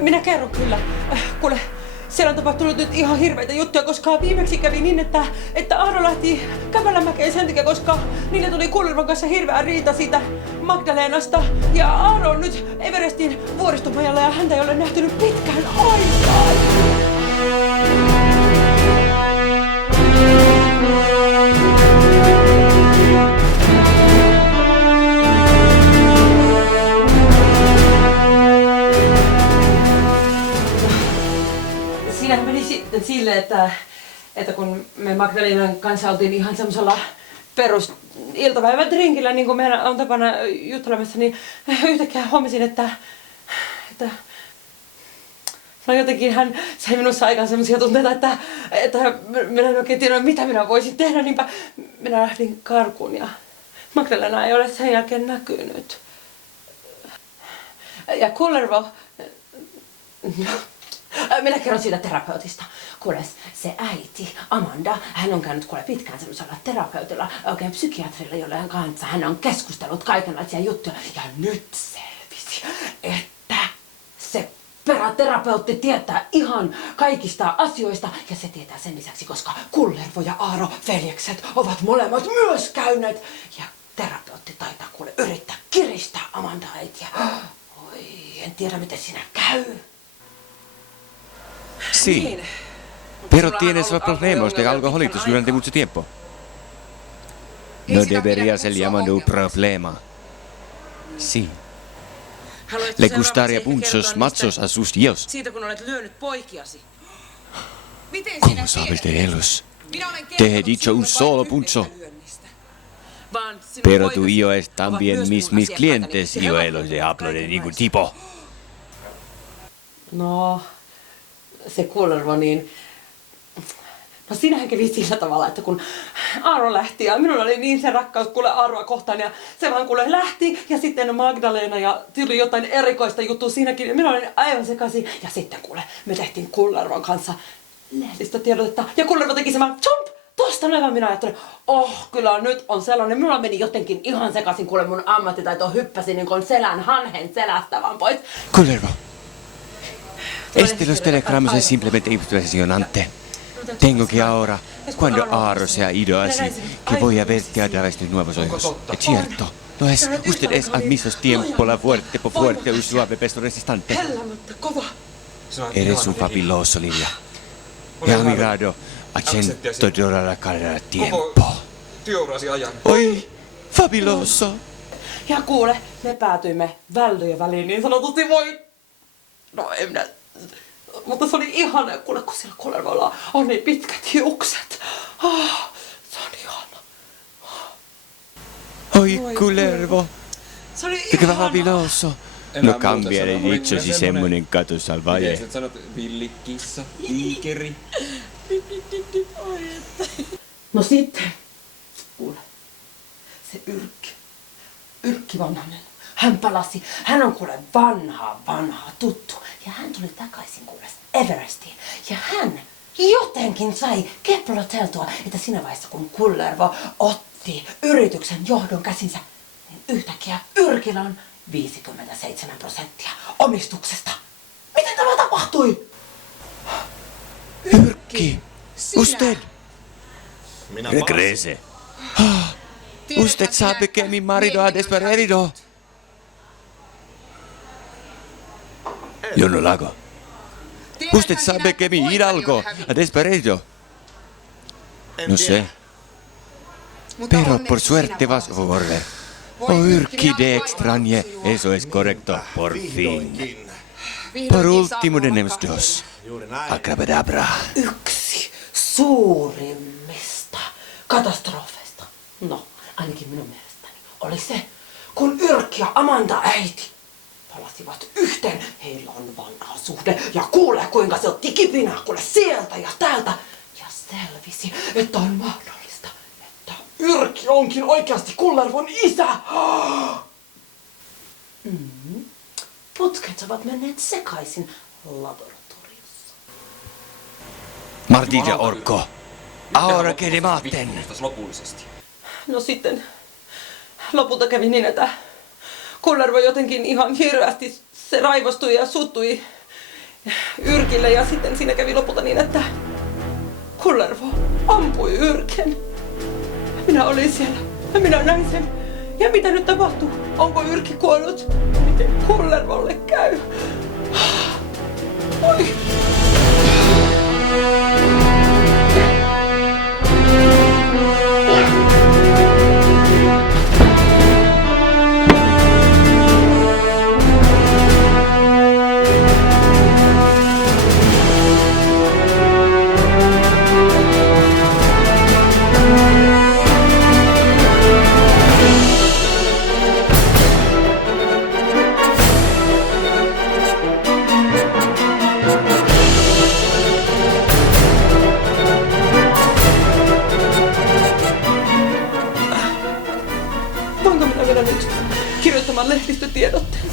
Minä kerron kyllä. Kuule, siellä on tapahtunut nyt ihan hirveitä juttuja, koska viimeksi kävi niin, että Aaro lähti kävelemäkeen sen takia, koska niille tuli Kullervon kanssa hirveä riita siitä Magdalenasta. Ja Aaro on nyt Everestin vuoristomajalla ja häntä ei ole nähty nyt pitkään aikaan. Siinähän meni sitten silleen, että kun me Magdalenan kanssa oltiin ihan semmoisella perus iltapäivän drinkillä, niin kuin meillä on tapana juttelemassa, niin yhtäkkiä huomasin, että no jotenkin hän sai minussa aikaan semmoisia tunteita, että minä en oikein tiedä, mitä minä voisin tehdä, niinpä minä lähdin karkuun ja Magdalena ei ole sen jälkeen näkynyt. Ja Kullervo, minä kerron siitä terapeutista. Kuule, se äiti, Amanda, hän on käynyt pitkään semmoisella terapeutilla, oikein psykiatrilla, jolle kanssa hän on keskustellut kaikenlaisia juttuja. Ja nyt selvisi, että se terapeutti tietää ihan kaikista asioista. Ja se tietää sen lisäksi, koska Kullervo ja Aaro, veljekset, ovat molemmat myös käyneet. Ja terapeutti taitaa yrittää kiristää Amanda äitiä. Oi, en tiedä miten siinä käy. Sí, pero tienes los problemas de alcoholitos durante mucho tiempo. No debería ser llamado problema. Sí. Le gustaría muchos machos a sus tíos. Siitä kun olet lyönyt poikiasi. ¿Cómo sabes de ellos? Te he dicho un solo punto. Pero tú y yo es también mis clientes y yo los hablo de ningún tipo. No, se Kullervo niin... No siinähän kävi sillä tavalla, että kun Aaro lähti ja minulla oli niin se rakkaus Aaroa kohtaan ja se vaan lähti ja sitten Magdalena ja tuli jotain erikoista juttua siinäkin ja minä olin aivan sekaisin. Ja sitten me tehtiin Kullervon kanssa lehdistötiedotetta ja Kullervo teki semmoinen jump! Tuosta noin minä ajattelin, kyllä nyt on sellainen. Minulla meni jotenkin ihan sekaisin, mun ammattitaito hyppäsi niin kuin hanhen selästä vaan pois. Kullervo. Este los telegramas es simplemente impresionante. Tengo que ahora, cuando Aaro sea ido así, que voy a verte a través de nuevos ojos. Es cierto. No es, usted es al mismo tiempo la fuerte por fuerte y suave pesto resistante. Eres un fabuloso, Livia. He mirado a $100 cada tiempo. Oi, fabuloso. Ja kuule, me päätyimme vällyjen väliin niin sanotusti No en minä... Mutta se oli ihana, kun sillä Kullervolla on niin pitkät hiukset. Se on ihana. Oi, Kullervo. Se oli Mikä ihana. fabuloso. No cambiare dichosi semmonen kato salvaje. Miten sä sanot villikissa, tiikeri? No sitten, kuule, se Yrkki Vanhanen. Hän palasi. Hän on vanha tuttu. Ja hän tuli takaisin Everestiin. Ja hän jotenkin sai keploteltua, että siinä vaiheessa kun Kullervo otti yrityksen johdon käsinsä, niin yhtäkkiä Yrkillä on 57% omistuksesta. Miten tämä tapahtui? Yrkki, usted. Regrese. Usted sabe que mi marido ha despedido. Yo no lo hago. Usted sabe que mi hidalgo ha despedido. No sé. Pero por suerte vas a volver. Oh, Yrkki de extrañe. Eso es correcto. Por fin. Por último tenemos dos. Abracadabra. Yksi suurimmista katastrofeista. No, ainakin minun mielestäni oli se, kun Yrkki ja Amanda äiti palasivat yhteen. Heillä on vanha suhde ja kuule kuinka se otti kipinää sieltä ja täältä. Ja selvisi, että on mahdollista, että Yrkki onkin oikeasti Kullervon isä. Putket ovat menneet sekaisin laboratoriossa. Martilla orko. Ahora que de maten. Lopullisesti. No sitten lopulta kävi niin, että Kullervo jotenkin ihan hirveästi se raivostui ja suuttui Yrkille ja sitten siinä kävi lopulta niin, että Kullervo ampui Yrken. Minä olin siellä ja minä näin sen. Ja mitä nyt tapahtuu? Onko Yrki kuollut? Miten Kullervolle käy? Oi! Voinko minä mennä nyt kirjoittamaan lehdistötiedotteen?